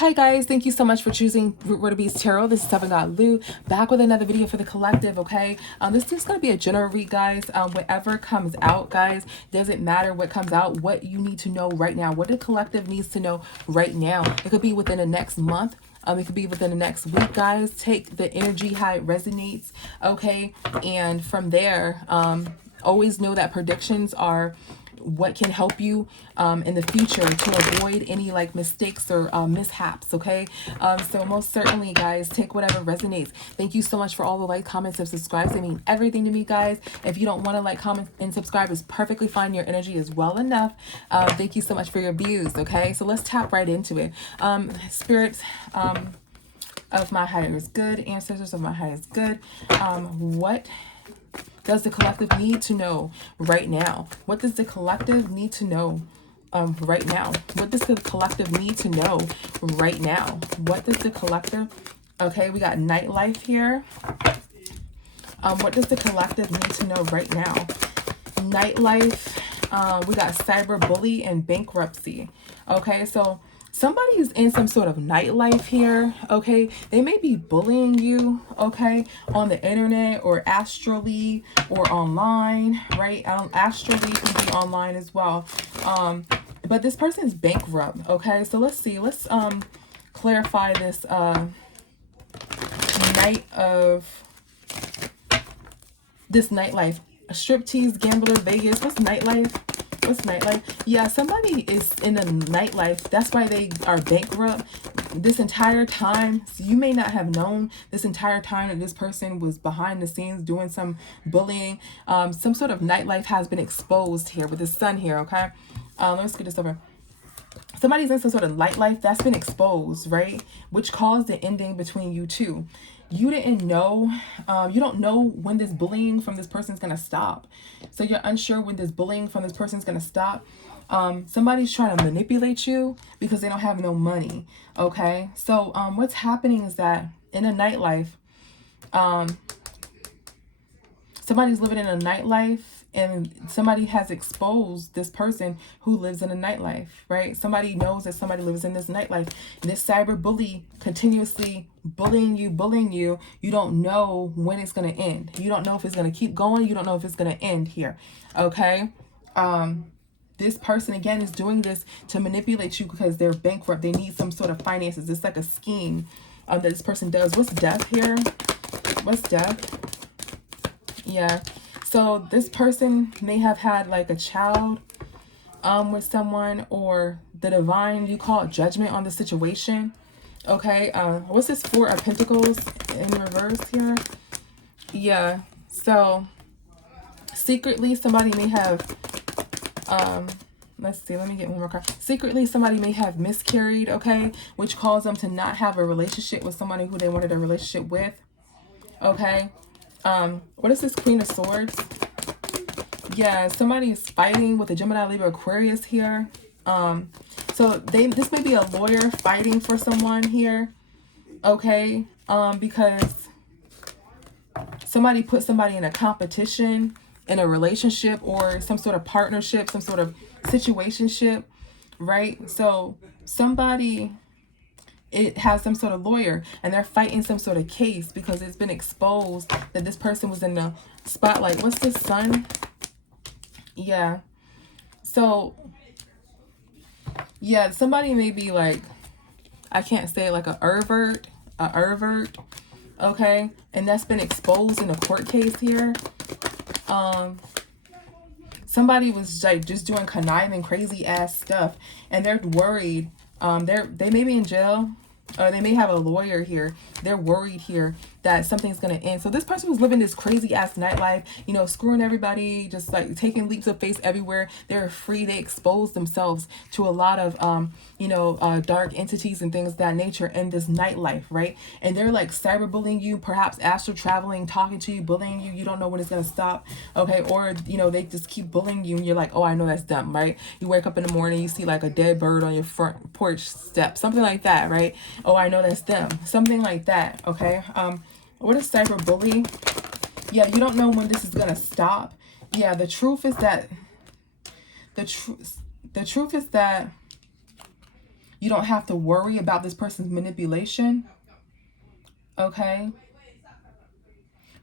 Hi guys, thank you so much for choosing Root Word of Beast Tarot. This is Seven God Lou, back with another video for the collective, okay? This is going to be a general read, guys. Whatever comes out, guys, doesn't matter what comes out, what you need to know right now, what the collective needs to know right now. It could be within the next month. It could be within the next week, guys. Take the energy how it resonates, okay? And from there, always know that predictions are what can help you in the future to avoid any like mistakes or mishaps, okay? So most certainly, guys, take whatever resonates. Thank you so much for all the like, comments, and subscribes. They mean everything to me, guys. If you don't want to like, comment, and subscribe, is perfectly fine. Your energy is well enough. Thank you so much for your views, okay? So let's tap right into it. Spirits of my higher is good. Ancestors of my higher is good. What does the collective need to know right now? What does the collective need to know right now? What does the collective need to know right now? What does the collective... Okay, we got nightlife here. What does the collective need to know right now? Nightlife. We got cyberbully and bankruptcy. Okay, so somebody is in some sort of nightlife here, okay? They may be bullying you, okay, on the internet or astrally or online, right? Astrally can be online as well. But this person is bankrupt, okay? So let's see. Let's clarify this nightlife. A striptease, gambler, Vegas. What's nightlife? What's nightlife? Yeah, somebody is in a nightlife. That's why they are bankrupt this entire time. So you may not have known this entire time that this person was behind the scenes doing some bullying. Some sort of nightlife has been exposed here with the sun here, okay? Let's get this over. Somebody's in some sort of nightlife that's been exposed, right? Which caused the ending between you two. You didn't know, you don't know when this bullying from this person is going to stop. So you're unsure when this bullying from this person is going to stop. Somebody's trying to manipulate you because they don't have no money. Okay. So what's happening is that in a nightlife, somebody's living in a nightlife and somebody has exposed this person who lives in a nightlife, right? Somebody knows that somebody lives in this nightlife. And this cyber bully continuously bullying you. You don't know when it's going to end. You don't know if it's going to keep going. You don't know if it's going to end here. Okay. This person, again, is doing this to manipulate you because they're bankrupt. They need some sort of finances. It's like a scheme that this person does. What's death here? What's death? Yeah. So this person may have had like a child with someone, or the divine, you call it judgment on the situation. Okay. What's this Four of Pentacles in reverse here? Yeah. So secretly somebody may have, let's see, let me get one more card. Secretly somebody may have miscarried, okay, which caused them to not have a relationship with somebody who they wanted a relationship with. Okay. What is this Queen of Swords? Yeah, somebody is fighting with a Gemini, Libra, Aquarius here. So this may be a lawyer fighting for someone here. Okay. Because somebody put somebody in a competition, in a relationship, or some sort of partnership, some sort of situationship, right? So somebody, it has some sort of lawyer and they're fighting some sort of case because it's been exposed that this person was in the spotlight. What's this, Sun? Yeah. So yeah, somebody may be like, I can't say, like a pervert, okay, and that's been exposed in a court case here. Somebody was like just doing conniving, crazy ass stuff, and they're worried. They may be in jail, or they may have a lawyer here. They're worried here that something's going to end. So this person was living this crazy ass nightlife, you know, screwing everybody, just like taking leaps of faith everywhere. They're free. They expose themselves to a lot of, you know, dark entities and things of that nature in this nightlife, right? And they're like cyberbullying you, perhaps astral traveling, talking to you, bullying you. You don't know when it's going to stop. Okay. Or, you know, they just keep bullying you and you're like, oh, I know that's dumb, right? You wake up in the morning, you see like a dead bird on your front porch step, something like that, right? Oh, I know that's them. Something like that. Okay. What is cyberbully? Yeah, you don't know when this is gonna stop. Yeah, the truth is that You don't have to worry about this person's manipulation. Okay.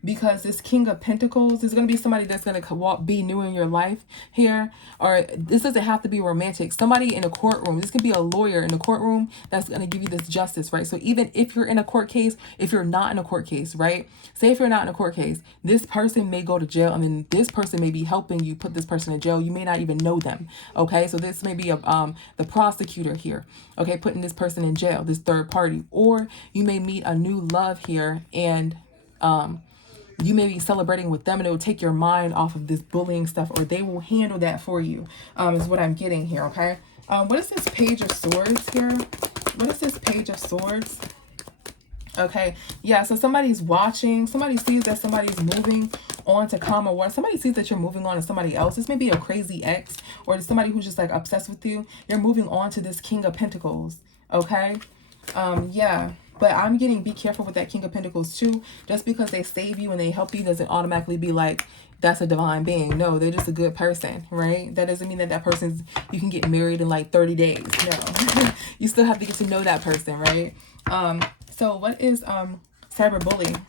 Because this King of Pentacles is going to be somebody that's going to be new in your life here. Or this doesn't have to be romantic. Somebody in a courtroom. This could be a lawyer in a courtroom that's going to give you this justice, right? So even if you're in a court case, if you're not in a court case, right? Say if you're not in a court case, this person may go to jail, and then this person may be helping you put this person in jail. You may not even know them. Okay, so this may be the prosecutor here. Okay, putting this person in jail, this third party. Or you may meet a new love here, and you may be celebrating with them, and it will take your mind off of this bullying stuff, or they will handle that for you, is what I'm getting here, okay? What is this Page of Swords here? What is this Page of Swords? Okay, yeah, so somebody's watching. Somebody sees that somebody's moving on to calmer water. Somebody sees that you're moving on to somebody else. This may be a crazy ex, or somebody who's just like obsessed with you. You're moving on to this King of Pentacles, okay? Yeah. But I'm getting, be careful with that King of Pentacles too. Just because they save you and they help you doesn't automatically be like, that's a divine being. No, they're just a good person, right? That doesn't mean that that person's, you can get married in like 30 days. No. You still have to get to know that person, right? So what is cyberbullying?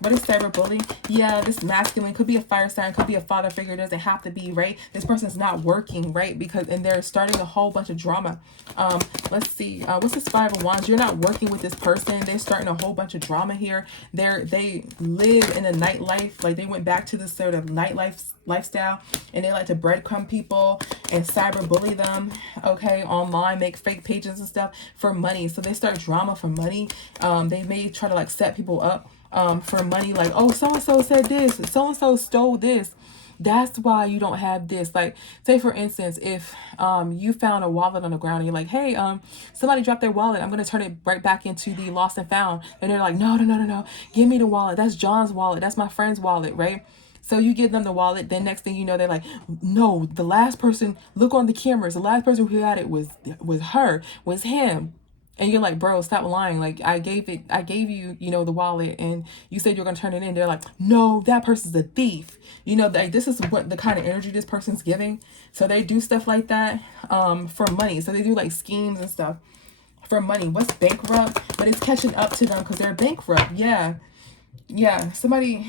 What is cyberbullying? Yeah, this masculine could be a fire sign, could be a father figure. It doesn't have to be, right? This person's not working, right? Because, and they're starting a whole bunch of drama. Let's see. What's this Five of Wands? You're not working with this person. They're starting a whole bunch of drama here. They live in a nightlife. Like they went back to this sort of nightlife lifestyle, and they like to breadcrumb people and cyberbully them, okay, online, make fake pages and stuff for money. So they start drama for money. They may try to like set people up for money, like, oh, so-and-so said this, so-and-so stole this, that's why you don't have this. Like, say for instance, if you found a wallet on the ground, and you're like, hey, somebody dropped their wallet, I'm gonna turn it right back into the lost and found, and they're like, no, give me the wallet, that's John's wallet, that's my friend's wallet, right? So you give them the wallet, then next thing you know, they're like, no, the last person, look on the cameras, the last person who had it was her, was him. And you're like, bro, stop lying. Like, I gave you, you know, the wallet, and you said you're going to turn it in. They're like, no, that person's a thief. You know, like, this is what the kind of energy this person's giving. So they do stuff like that for money. So they do like schemes and stuff for money. What's bankrupt? But it's catching up to them because they're bankrupt. Yeah, somebody,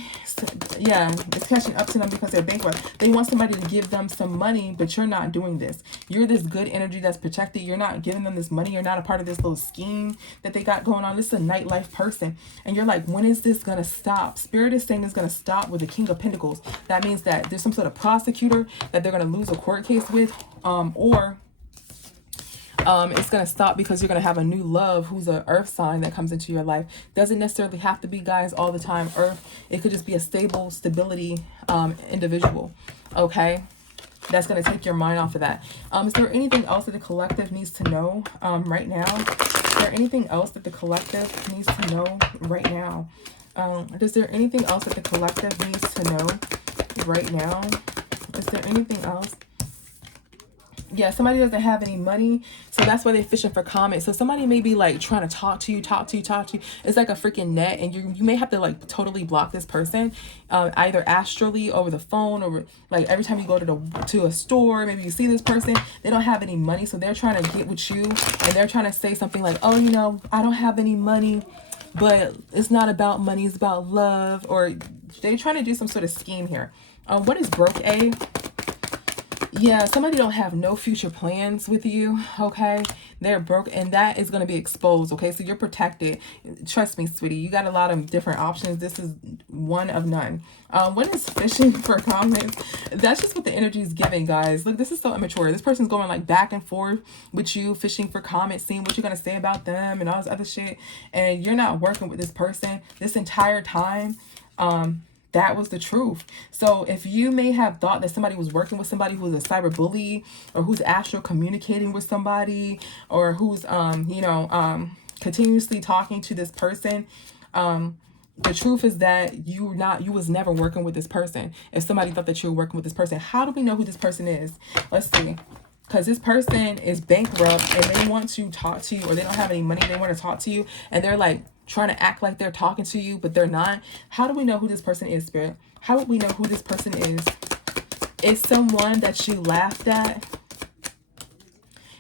yeah, it's catching up to them because they're bankrupt. They want somebody to give them some money, but you're not doing this. You're this good energy that's protected. You're not giving them this money. You're not a part of this little scheme that they got going on. This is a nightlife person. And you're like, when is this going to stop? Spirit is saying it's going to stop with the King of Pentacles. That means that there's some sort of prosecutor that they're going to lose a court case with, or it's going to stop because you're going to have a new love who's an earth sign that comes into your life. Doesn't necessarily have to be, guys, all the time earth. It could just be a stability individual, okay? That's going to take your mind off of that. Is there anything else that the collective needs to know right now? Is there anything else that the collective needs to know right now? Is there anything else that the collective needs to know right now? Is there anything else? Yeah, somebody doesn't have any money, so that's why they're fishing for comments. So somebody may be like trying to talk to you. It's like a freaking net, and you may have to like totally block this person, either astrally, over the phone, or like every time you go to a store, maybe you see this person, they don't have any money, so they're trying to get with you, and they're trying to say something like, oh, you know, I don't have any money, but it's not about money, it's about love, or they're trying to do some sort of scheme here. What is broke A? Yeah, somebody don't have no future plans with you, okay? They're broke, and that is going to be exposed, okay? So you're protected. Trust me, sweetie. You got a lot of different options. This is one of none. What is fishing for comments? That's just what the energy is giving, guys. Look, this is so immature. This person's going like back and forth with you, fishing for comments, seeing what you're going to say about them and all this other shit. And you're not working with this person this entire time. That was the truth. So if you may have thought that somebody was working with somebody who's a cyber bully, or who's astral communicating with somebody, or who's continuously talking to this person, the truth is that you was never working with this person. If somebody thought that you were working with this person, how do we know who this person is? Let's see. Because this person is bankrupt, and they want to talk to you, or they don't have any money, they want to talk to you, and they're like trying to act like they're talking to you, but they're not. How do we know who this person is, Spirit? How would we know who this person is? It's someone that you laughed at.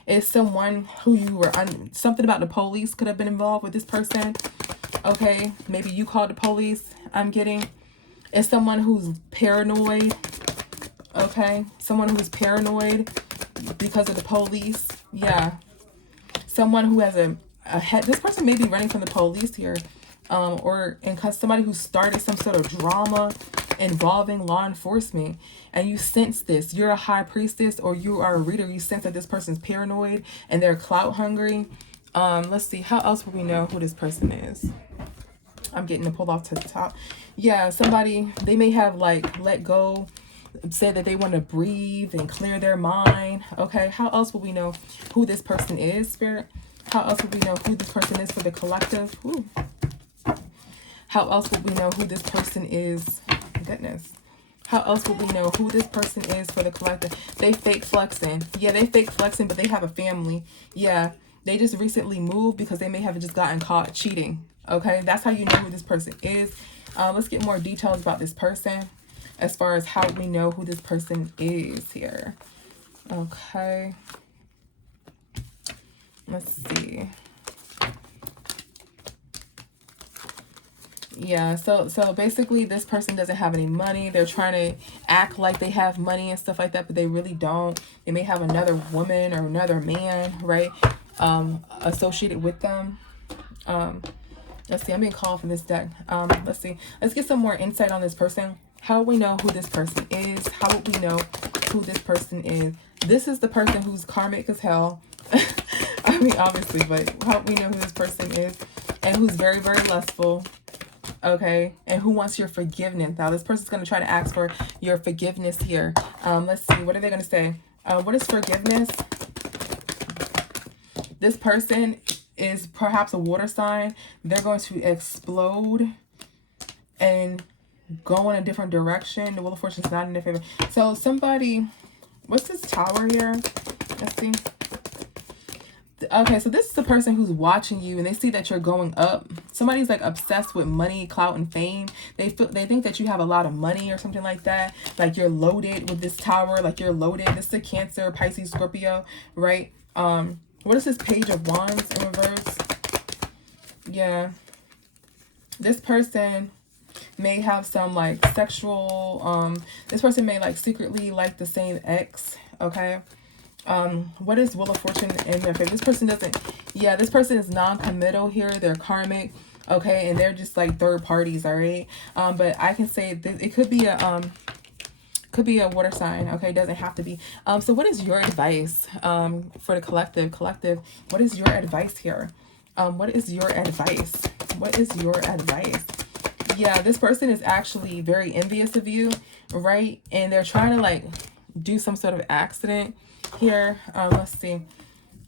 It's someone who you were something about the police could have been involved with this person. Okay, maybe you called the police. I'm getting. It's someone who's paranoid. Okay, someone who's paranoid because of the police. Yeah, someone who has a head. This person may be running from the police here, or because somebody who started some sort of drama involving law enforcement, and you sense this. You're a high priestess, or you are a reader. You sense that this person's paranoid and they're clout hungry. Let's see. How else would we know who this person is? I'm getting to pull off to the top. Yeah, somebody, they may have like let go, said that they want to breathe and clear their mind. Okay, how else would we know who this person is, Spirit? How else would we know who this person is for the collective? Ooh. How else would we know who this person is? Goodness. How else would we know who this person is for the collective? They fake flexing. Yeah, they fake flexing, but they have a family. Yeah, they just recently moved because they may have just gotten caught cheating. Okay, that's how you know who this person is. Let's get more details about this person as far as how we know who this person is here. Okay. Let's see. Yeah, so basically this person doesn't have any money. They're trying to act like they have money and stuff like that, but they really don't. They may have another woman or another man, right, associated with them. Let's see, I'm being called from this deck. Let's see. Let's get some more insight on this person. How we know who this person is? How would we know who this person is? This is the person who's karmic as hell. I mean, obviously, but how we know who this person is, and who's very, very lustful. Okay, and who wants your forgiveness? Now, this person's going to try to ask for your forgiveness here. Let's see, what are they going to say? What is forgiveness? This person is perhaps a water sign. They're going to explode and go in a different direction. The Wheel of Fortune is not in their favor. So somebody, what's this tower here? Let's see. Okay, so this is the person who's watching you and they see that you're going up. Somebody's like obsessed with money, clout, and fame. They think that you have a lot of money or something like that. Like you're loaded with this tower, like you're loaded. This is a Cancer, Pisces, Scorpio, right? What is this Page of Wands in reverse? Yeah. This person may have some like sexual, this person may like secretly like the same ex, okay? What is Wheel of Fortune in their favor? This person doesn't, yeah, this person is non-committal here. They're karmic, okay, and they're just like third parties, all right? But I can say that it could be a water sign, okay? It doesn't have to be. So what is your advice for the collective? Collective, what is your advice here? What is your advice? What is your advice? Yeah, this person is actually very envious of you, right? And they're trying to like do some sort of accident here. Let's see.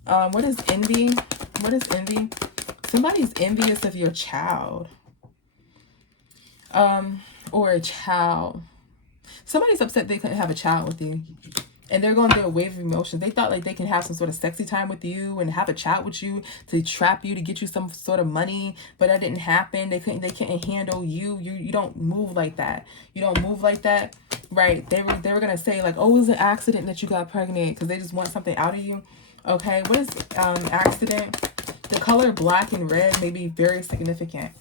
What is envy? What is envy? Somebody's envious of your child. Or a child. Somebody's upset they couldn't have a child with you. And they're going through a wave of emotions. They thought like they can have some sort of sexy time with you and have a chat with you to trap you, to get you some sort of money, but that didn't happen. They couldn't handle you. You don't move like that. You don't move like that. Right. They were gonna say like, oh, it was an accident that you got pregnant, because they just want something out of you. Okay, what is accident? The color black and red may be very significant.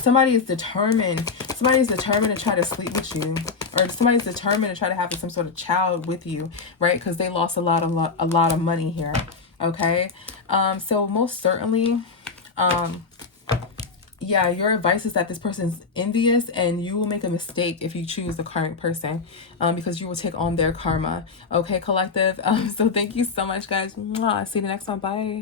Somebody is determined. Somebody's determined to try to sleep with you, or somebody's determined to try to have some sort of child with you, right? Because they lost a lot of money here. Okay, so most certainly, yeah, your advice is that this person's envious, and you will make a mistake if you choose the current person, because you will take on their karma. Okay, collective. So thank you so much, guys. Mwah. See you in the next one. Bye.